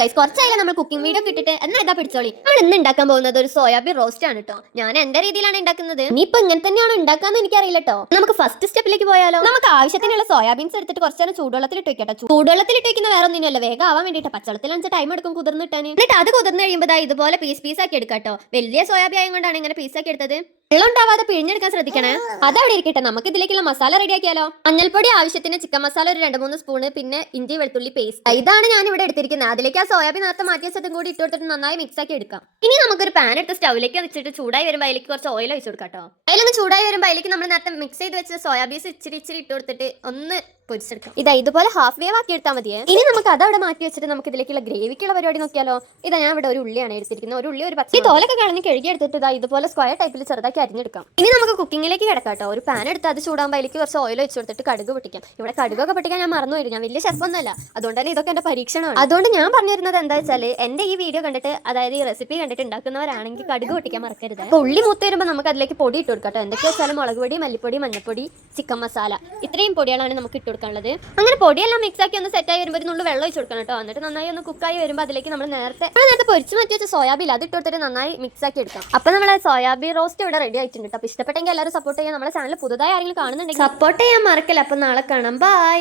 Guys കുറച്ചായാലും നമ്മൾ cooking video കിട്ടിട്ട് എന്നാ ഇതാ പിടിച്ചോളി. നമ്മൾ ഇന്ന് ഉണ്ടാക്കാൻ പോകുന്നത് ഒരു സോയാബീൻ റോസ്റ്റ് ആണ് കേട്ടോ. ഞാൻ എന്റെ രീതിയിലാണ് ഉണ്ടാക്കുന്നത്. ഇനിയിപ്പോ ഇങ്ങനെ തന്നെയാണോ ഉണ്ടാക്കാന്ന് എനിക്കറിയില്ല കേട്ടോ. നമുക്ക് ഫസ്റ്റ് സ്റ്റെപ്പിലേക്ക് പോയാലോ. നമുക്ക് ആവശ്യത്തിനുള്ള സോയാബീൻസ് എടുത്തിട്ട് കുറച്ച് നേരം ചൂടുവെള്ളത്തിലിട്ട് വെക്കട്ടെ. ചൂടുവെള്ളത്തിലിട്ട് വെക്കുന്ന വേറെ ഒന്നുമില്ല, വേഗം ആവാൻ വേണ്ടിയിട്ട്. പച്ചവെള്ളത്തിൽ ടൈം എടുക്കും കുതിർന്നിട്ടാണ്. എന്നിട്ട് അത് കുതിർന്ന് കഴിയുമ്പോൾ ഇതുപോലെ പീസ് ആക്കി എടുക്കാട്ടോ. വലിയ സോയാബീൻ ആയതുകൊണ്ടാണ് ഇങ്ങനെ പീസാക്കി എടുത്തത്. വെള്ളം ഉണ്ടാവാതെ പിഴിഞ്ഞെടുക്കാൻ ശ്രദ്ധിക്കണേ. അതവിടെ ഇരിക്കട്ടെ, നമുക്ക് ഇതിലേക്കുള്ള മസാല റെഡിയാക്കിയാലോ. മഞ്ഞൾപ്പൊടി ആവശ്യത്തിന്, ചിക്കൻ മസാല ഒരു 2-3 സ്പൂണ്, പിന്നെ ഇഞ്ചി വെളുത്തുള്ളി പേസ്റ്റ്. ഇതാണ് ഞാൻ ഇവിടെ എടുത്തിരിക്കുന്നത്. അതിലേക്ക് ആ സോയാബീൻ നേരത്തെ മാറ്റി വെച്ചതും കൂടി ഇട്ട് കൊടുത്തിട്ട് നന്നായി മിക്സ് ആക്കി എടുക്കാം. ഇനി നമുക്കൊരു പാൻ എടുത്ത് സ്റ്റൗവിലേക്ക് വെച്ചിട്ട് ചൂടായി വരുമ്പോൾ അതിലേക്ക് കുറച്ച് ഓയിൽ ഒഴിച്ചു കൊടുക്കാം കേട്ടോ. അതിലൊന്ന് ചൂടായി വരുമ്പോൾ അതിലേക്ക് നമ്മൾ നേരത്തെ മിക്സ് ചെയ്ത് വെച്ച സോയാബീൻസ് ഇച്ചിരി ഇട്ട് കൊടുത്തിട്ട് ഒന്ന് പൊരിച്ചെടുക്കാം. ഇതുപോലെ ഹാഫ് വേവ് ആക്കി എടുത്താൽ മതിയെ. ഇനി നമുക്ക് അതവിടെ മാറ്റി വെച്ചിട്ട് നമുക്ക് ഇതിലേക്കുള്ള ഗ്രേവിക്കുള്ള പരിപാടി നോക്കിയാലോ. ഞാൻ ഇവിടെ ഒരു ഉള്ളിയാണ് എടുത്തിരിക്കുന്നത്. ഒരു ഉള്ളി, ഒരു പച്ച. ഈ തോലൊക്കെ കളഞ്ഞ് കഴുകി എടുത്തിട്ട് ഇതുപോലെ സ്ക്വയർ ടൈപ്പിൽ ചെറുതാക്കി അരിഞ്ഞെടുക്കാം. ഇനി നമുക്ക് കുക്കിങ്ങിലേക്ക് കിടക്കാം കേട്ടോ. ഒരു പാൻ എടുത്ത് അത് ചൂടാകുമ്പോൾ അതിലേക്ക് കുറച്ച് ഓയിൽ വെച്ച് കൊടുത്തിട്ട് കടുക് പൊട്ടിക്കാം. ഇവിടെ കടുകൊക്കെ പൊട്ടിക്കാൻ ഞാൻ മറന്നുപോയി. ഞാൻ വലിയ ഷെഫൊന്നുമല്ല, അതുകൊണ്ട് തന്നെ ഇതൊക്കെ എന്റെ പരീക്ഷണമാണ്. അതുകൊണ്ട് ഞാൻ പറഞ്ഞിരുന്നത് എന്താ വെച്ചാൽ എന്റെ ഈ വീഡിയോ കണ്ടിട്ട്, അതായത് ഈ റെസിപ്പി കണ്ടിട്ട് ഉണ്ടാക്കുന്നവരാണെങ്കിൽ കടുക് പൊട്ടിക്കാൻ മറക്കരുത്. അപ്പോൾ ഉള്ളി മൂത്ത് വരുമ്പോൾ നമുക്ക് അതിലേക്ക് പൊടി ഇട്ട് കൊടുക്കാം കേട്ടോ. എന്തൊക്കെ വെച്ചാൽ മുളക് പൊടി, മല്ലിപ്പൊടി, മഞ്ഞൾപ്പൊടി, ചിക്കൻ മസാല, ഇത്രയും പൊടികളാണ് നമുക്ക് ഇട്ട് കൊടുക്കാനുള്ളത്. അങ്ങനെ പൊടിയെല്ലാം മിക്സ് ആക്കി ഒന്ന് സെറ്റ് ആയി വരുമ്പോൾ ഒരു നുള്ളു വെള്ളം ഒഴിച്ച് കൊടുക്കണം കേട്ടോ. എന്നിട്ട് നന്നായി ഒന്ന് കുക്കായി വരുമ്പോൾ അതിലേക്ക് നമ്മൾ നേരത്തെ പൊരിച്ച് മാറ്റി വെച്ച സോയാബീൻ അത് ഇട്ട് കൊടുത്തിട്ട് നന്നായി മിക്സ് ആക്കി എടുക്കാം. അപ്പോൾ നമ്മളെ സോയാബീൻ റോസ്റ്റ് ഇവിടെ റെഡി ആയിട്ടുണ്ട് കേട്ടോ. അപ്പോൾ ഇഷ്ടപ്പെട്ടെങ്കിൽ എല്ലാവരും സപ്പോർട്ട് ചെയ്യാൻ. നമ്മുടെ ചാനൽ പുതുതായി ആരെങ്കിലും കാണുന്നുണ്ടെങ്കിൽ സപ്പോർട്ട് ചെയ്യാൻ മറക്കല്ല. അപ്പോൾ നാളെ കാണാം. ബൈ.